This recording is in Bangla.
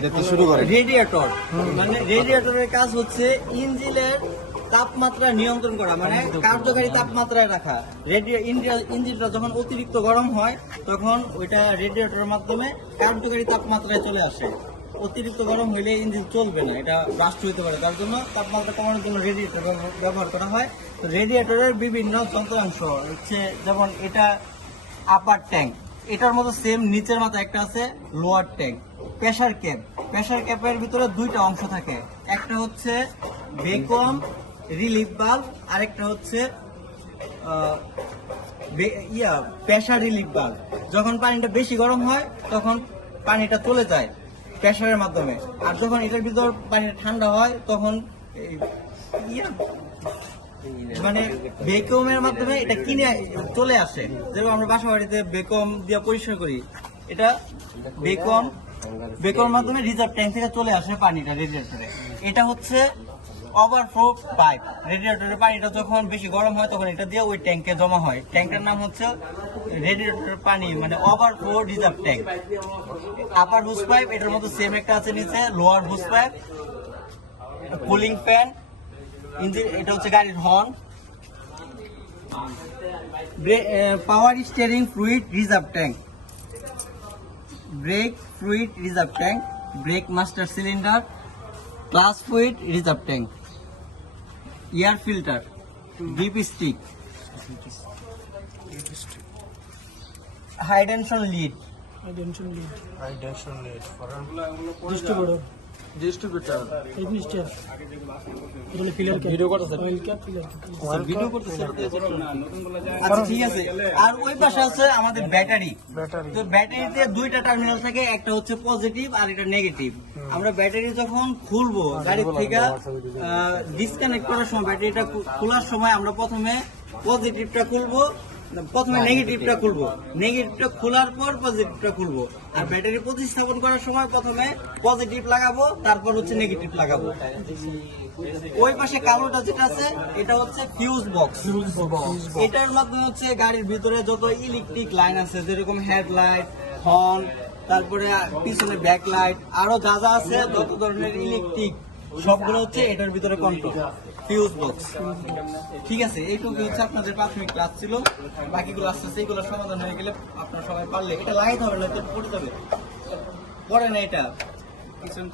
এটা দিয়ে শুরু করেন। রেডিয়েটর মানে রেডিয়েটরের কাজ হচ্ছে ইঞ্জিনের তাপমাত্রা নিয়ন্ত্রণ করা মানে কার্যকারী তাপমাত্রায় রাখা। রেডিও ইঞ্জিনটা যখন অতিরিক্ত গরম হয় তখন ওইটা রেডিয়েটরের মাধ্যমে কার্যকারী তাপমাত্রায় চলে আসে। অতিরিক্ত গরম হইলে ইঞ্জিন চলবে না এটা ব্রাস্ট হতে পারে। তার জন্য তাপমাত্রা কমানোর জন্য রেডিয়েটর ব্যবহার করা হয়। তো রেডিয়েটরের বিভিন্ন যন্ত্রাংশ হচ্ছে যেমন এটা আপার ট্যাঙ্ক এটার মতো সেম নিচের মাথায় একটা আছে lower tank pressure cap pressure ক্যাপের ভিতরে দুইটা অংশ থাকে। একটা হচ্ছে বেকম রিলিফ বাল্ব আরেকটা হচ্ছে বে- ইয়া প্রেসার রিলিফ বাল্ব যখন পানিটা বেশি গরম হয়, তখন পানিটা চলে যায় প্রেসারের মাধ্যমে। আর যখন এটার ভিতর পানিটা ঠান্ডা হয়, তখন ইয়া মানে বেকমের মাধ্যমে এটা কিনে চলে আসে। যেরকম আমরা বাসা বাড়িতে বেকম দিয়ে পরিষ্কার করি, এটা বেকম বেকমের মাধ্যমে রিজার্ভ ট্যাঙ্ক থেকে চলে আসে পানিটা রেডিয়েটরে এটা হচ্ছে ওভারফ্লো পাইপ রেডিয়েটরের পানিটা যখন বেশি গরম হয়, তখন এটা দিয়ে ওই ট্যাঙ্কে জমা হয়। ট্যাঙ্কের নাম হচ্ছে রেডিয়েটরের পানি মানে ওভারফ্লো রিজার্ভ ট্যাঙ্ক আপার হুস পাইপ এটার মধ্যে সেম একটা আছে নিচে লোয়ার হুস পাইপ কুলিং ফ্যান ইঞ্জিন এটা হচ্ছে গাড়ির horn power steering fluid reserve tank brake fluid reserve tank brake master cylinder clutch fluid reserve tank air filter dip stick high tension lead distributor distributor administrator এগুলো ফিলার ক্যাপ ভিডিও করতেছে oil cap filler cap video করতেছে আচ্ছা ঠিক আছে। আর ওই পাশে আছে আমাদের ব্যাটারি। ব্যাটারি। তো ব্যাটারিতে দুইটা টার্মিনাল থাকে একটা হচ্ছে পজিটিভ আর এটা নেগেটিভ আমরা ব্যাটারি যখন খুলবো গাড়ি থেকে ডিসকানেক্ট করার সময় ব্যাটারিটা খোলার সময় আমরা প্রথমে পজিটিভটা খুলবো প্রথমে নেগেটিভটা খুলবো। নেগেটিভটা খোলার পর পজিটিভটা খুলবো। আর ব্যাটারি প্রতিস্থাপন করার সময় প্রথমে পজিটিভ লাগাবো তারপর হচ্ছে নেগেটিভ লাগাবো। ওই পাশে কালোটা যেটা আছে এটা হচ্ছে ফিউজ বক্স এটার মাধ্যমে হচ্ছে গাড়ির ভিতরে যত ইলেকট্রিক লাইন আছে যেরকম হেডলাইট হর্ন তারপরে পিছনে ব্যাক লাইট আরও যা যা আছে যত ধরনের ইলেকট্রিক সবগুলো হচ্ছে এটার ভিতরে কন্ট্রোল ফিউজ বক্স ঠিক আছে এইটুকু হচ্ছে আপনাদের প্রাথমিক ক্লাস ছিল। বাকিগুলো আস্তে আস্তে এগুলো সমাধান হয়ে গেলে আপনারা সবাই পারলে। এটা লাগাইতে হবে না তো পড়ে যাবে। পড়ে না এটা। পিছনটা